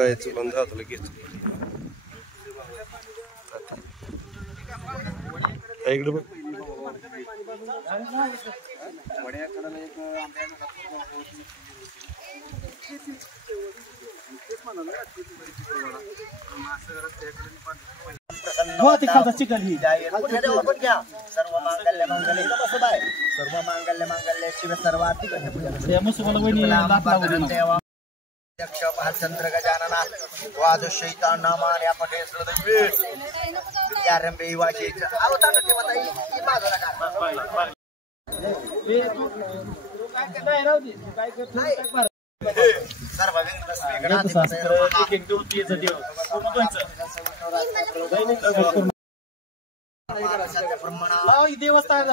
जायचं पण जातलं घेत इकडे बघ चिकन ही सर्व मांगल्य मांगल्य सर्व मांगल्य मांगल्य शिव सर्वात अध्यक्ष भालचंद्र गजानना द्वादशैता नामान या पठे आरंभे वाचे अवतार ठेवता ही बाजूला देवस्थान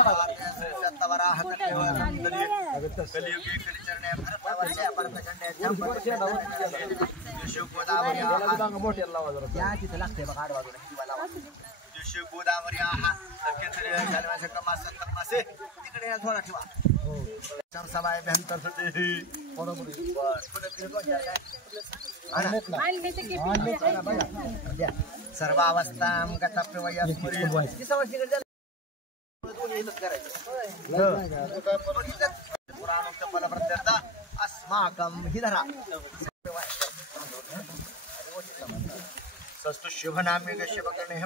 गोदावरी तिकडे थोडा ठेवा सभाय भयंकर सर्वावस्था अस्माकं हि धरा सस्तु शुभ नाम्य शिवकर्णे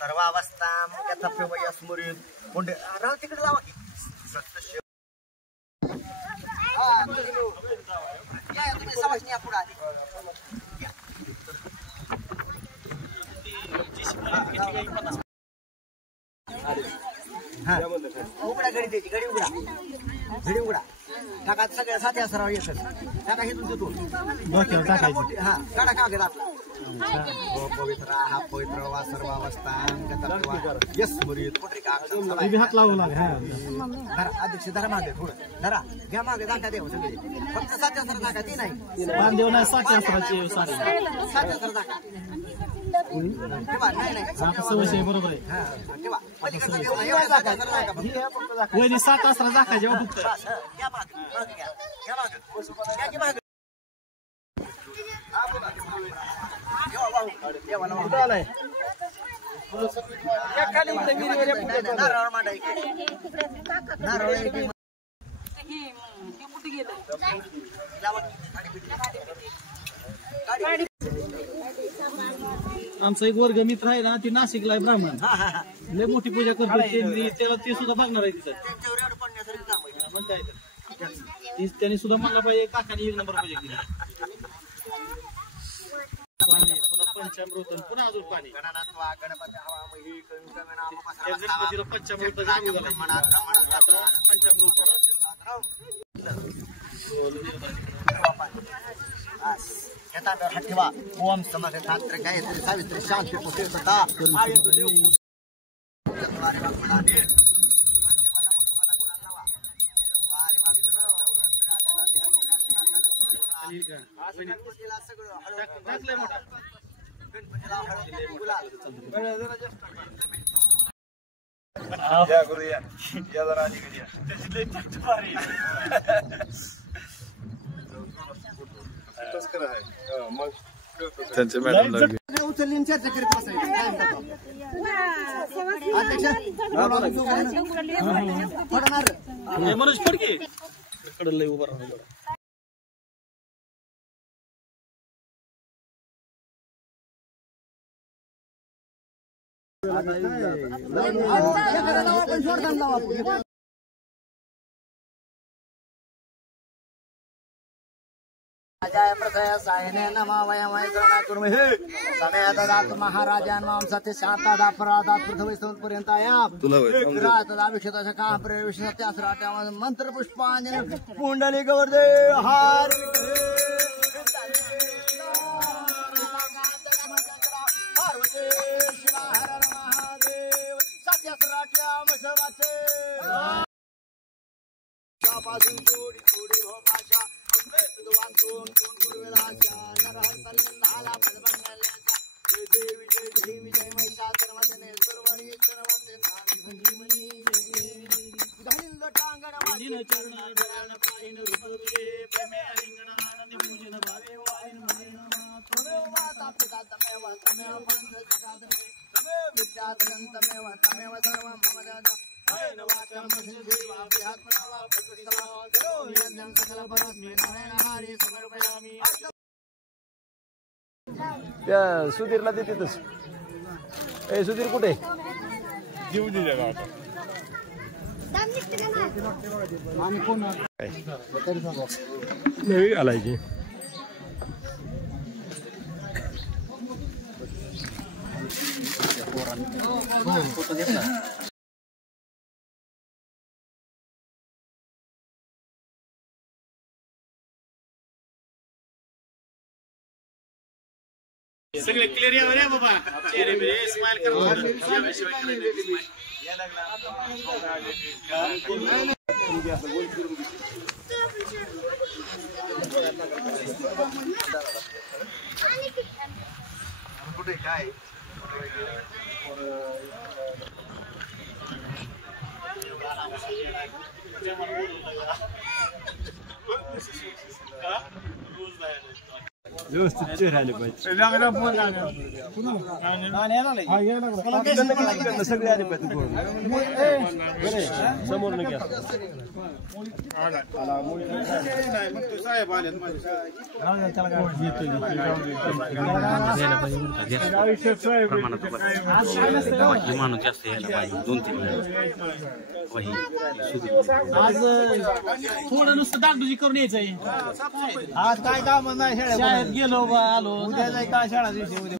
सर्वावस्था गतप्य स्मृत पुंड तिकडे जावा की सस्तु शिव तुम्ही समजण्या पुढे आधी उघडा घडी द्यायची घडी उघडा टाका सगळ्या साथी असरावर येतात टाका हे तुमचं टाकायची हा काढा कागद आपला पवित्र हा पवित्र वा सर्वावस्था हात लावू लागा अध्यक्ष धरा मागे थोडं धरा घ्या मागे दाखा देव सगळे फक्त साथी असर दाखा ती नाही बांधेव नाही साथी असराची साथी असर दाखा ठेवा नाही बरोबर आहे ठेवा वैरी 7 असरा दाखा फक्त घ्या मागे आमचा एक वर्ग मित्र आहे ना ती नाशिकला आहे ब्राह्मण लय मोठी पूजा करतो त्याला ते सुद्धा बघणार आहे तिथं त्यांनी सुद्धा म्हणला पाहिजे काकाने 1 नंबर पूजा केली पंचामृत पुन्हा अजून पाणी गणपतीला पंचामृत ठेवा ओम समाध शास्त्र गायत्री सावित्री शांती पुष्पता त्यांच्या मॅडम मनोज फडके कडे उभा राहणार महाराजान सत्य शांता मंत्र पुष्पांजलि पुंडली गवर्दे हार चरण तमेव तमेव सर्वं मम दादा अयन वाचं विहात्मना प्रतिष्ठा सकलपरस्मै नारायण हरि समर्पयामि. त्या सुधीरला देतेच. ए सुधीर कुठे? जीव दिले गावात. नवी घालायची. सगळे क्लिअर आहे रे बाबा. चेहरे पे स्माइल करो. कुठे काय व्यवस्थित चेहरा आले पाहिजे. सगळे आले पाहिजे समोर नका. माणूस जास्त यायला पाहिजे. 2-3 आज थोडं नुसतं डागडुजी करून यायचंय. आज काय काम नाही. शाळेत गेलो आलो. उद्या जाय काय शाळा दिवशी उद्या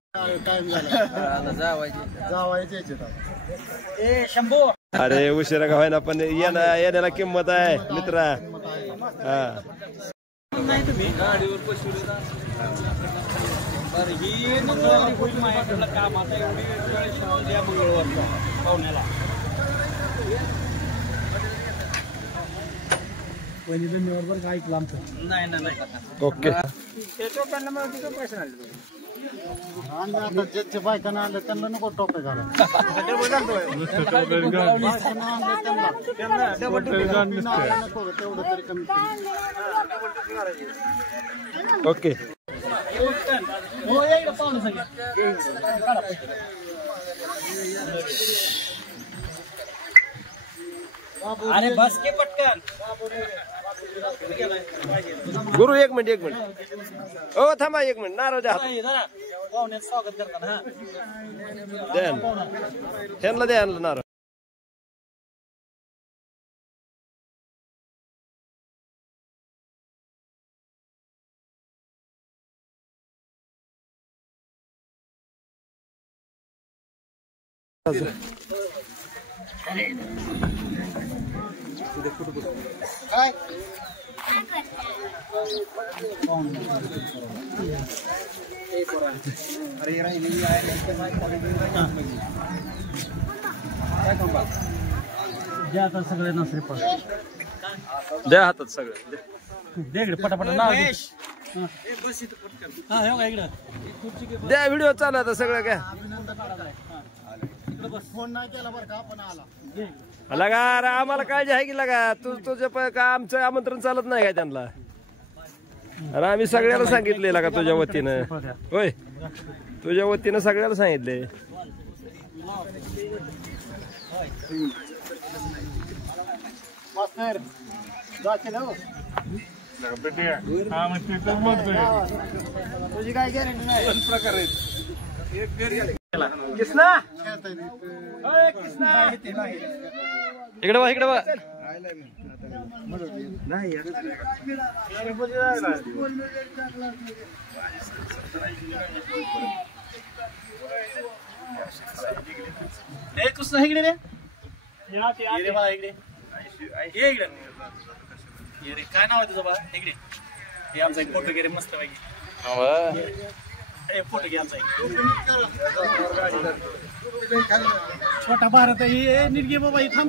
शंभू. अरे उशिरा का व्हायना पण येण्याला किंमत आहे मित्रा. नाही तुम्ही गाडीवर बसवले ना. ही मंगळवारी होईल माझ्याकडलं काम. आता एवढी द्या मंगळवारला पाहुण्याला. पहिली धन्यवाद काय ऐकलं आमचं. नाही नाही नाही. ओके. ज्यांच्या बायकांना आलं त्यांना नको टोपे घाला. तेवढं तरी कमी. ओके. हो येईल पाहुणे सगळे. अरे बस के पटकन. गुरु एक मिनिट ओ थांबा 1 मिनिट. नारळ द्या पाहुण्याचं स्वागत करताना. त्यांना द्या नारळ. काय अरे राहिली द्या आता सगळे नसरे पण द्या हातात सगळं. दे इकडे पटापट नाव. हा हे बघा इकडं. द्या व्हिडिओ चालू आता सगळं काय. फोन नाही केला बरं का आपण आला. लगा आम्हाला काळजी आहे की लगा. तुझं का आमचं आमंत्रण चालत नाही काय त्यांना. अरे आम्ही सगळ्याला सांगितले का तुझ्या वतीनं. होय तुझ्या वतीनं सगळ्याला सांगितले. मास्तर जाते ना तुझी काय गॅरंटी नाही. प्रकारे कृष्णा इकडे बघा इकडे बघा. कृष्ण इकडे रे. इकडे बघा इकडे. ये इकडे. ये रे काय नाव आहे तुझं बा. इकडे हे आमचा एक फोटो घे रे मस्त पैकी. फोटो घे आमचा. छोटा भारत आहे. नीट घे बाबा. इथं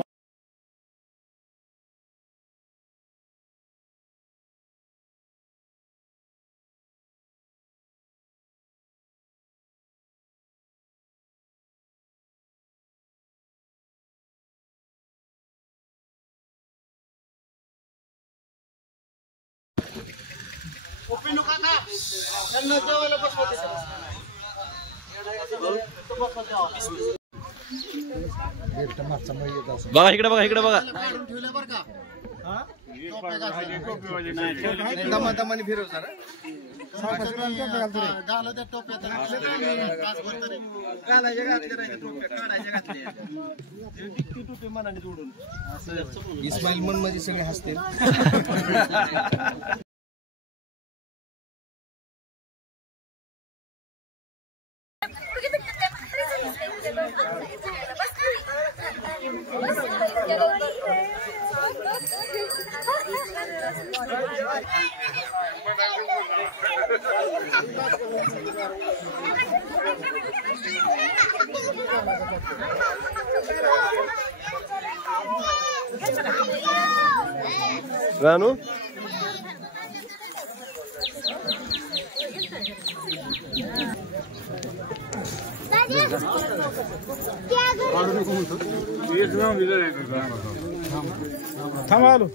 बघा इकडे बघा इकडे बघा काढून ठेवल्या बरं का दमादमाने फिरव जरा घालू त्या टोप्यात तासभर तरी घालायचे घातले नाही टोप्या काढायचे घातले टोपे मनाने जोडून इस्माईल मन मध्ये सगळे हसतील रानू थांबालो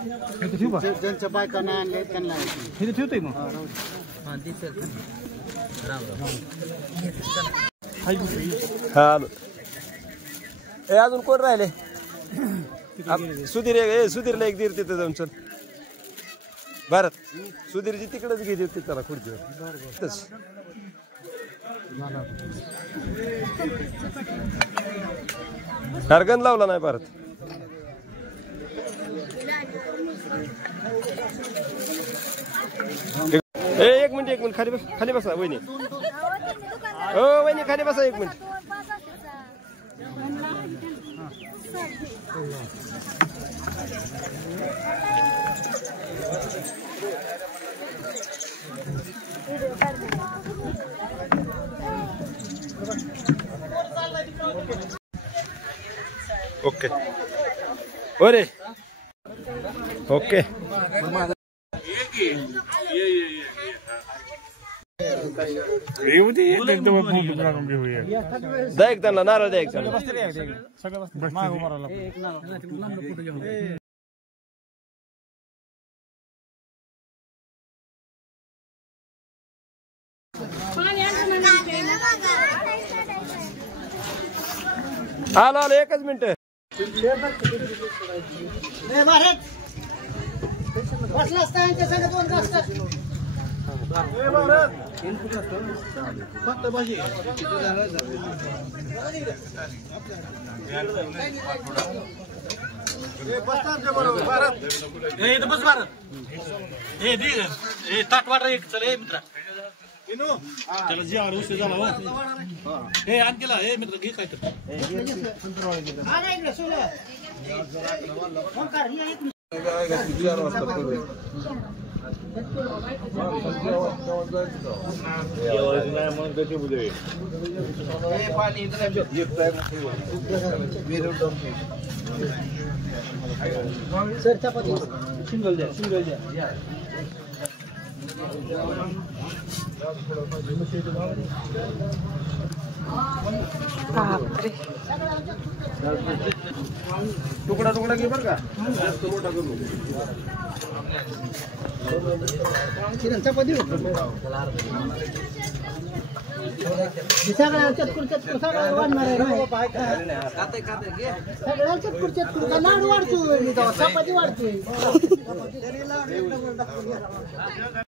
ज्यांच्या बायकांना आणले त्यांना ठेवतोय मग हा आलो. ए अजून कोण राहिले सुधीर सुधीरला एक दीर तिथं जाऊन चल भारत सुधीरची तिकडेच घे त्याला खुर्चीवर हरगन लावला नाही भारत एक मिनिट खाली बसा वहिनी हो वहिनी खाली बसा एक मिनिट ओके ओरे ओके द्या एक त्यांना नारळ द्या एक त्यांना आलो आलो एकच मिनिट फक्त भाजी बस भारत ताट वाटा एक चल मित्रा त्याला जी आर उशीर झाला हो हे आणखीला हे मित्र घे काय तर सिंगल द्या तुकडा तुकडा घे बर का चपाती सगळ्या चतकुर सगळ्या वाढणार आहे सगळ्या चतकुर लाडू वाढतोय चपाती वाढतोय